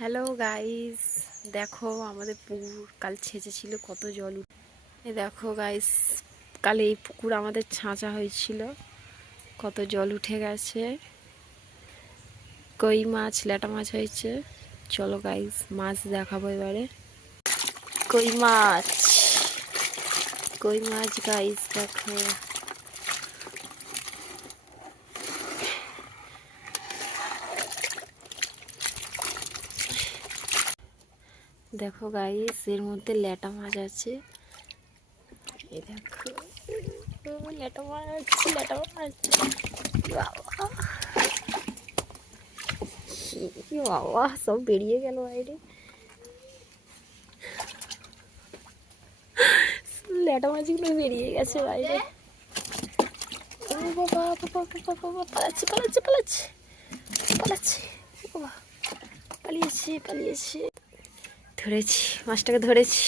Hello guys, দেখো আমাদের পুকুর কাল ছেঁচেছিল, কত জল এ দেখো গাইস, কাল এই পুকুর আমাদের ছাঁচা হয়েছিল, কত জল উঠে গেছে। কই মাছ, ল্যাটা মাছ হয়েছে। চলো গাইস, মাছ দেখাবো এবারে। কই মাছ, কই মাছ গাইস দেখো। দেখো গাইস, এর মধ্যে ল্যাটা মাছ আছে। এই দেখো ল্যাটা মাছ, ল্যাটা মাছ। বাবা, বাবা সব বেরিয়ে গেল বাইরে। ল্যাটা মাছগুলো বেরিয়ে গেছে বাইরে। ও বাবা, বাবা বাবা বাবা, পালাচ্ছে পালাচ্ছে পালাচ্ছে পালাচ্ছে। বাবা পালিয়েছে পালিয়েছে। ধরেছি, মাছটাকে ধরেছি।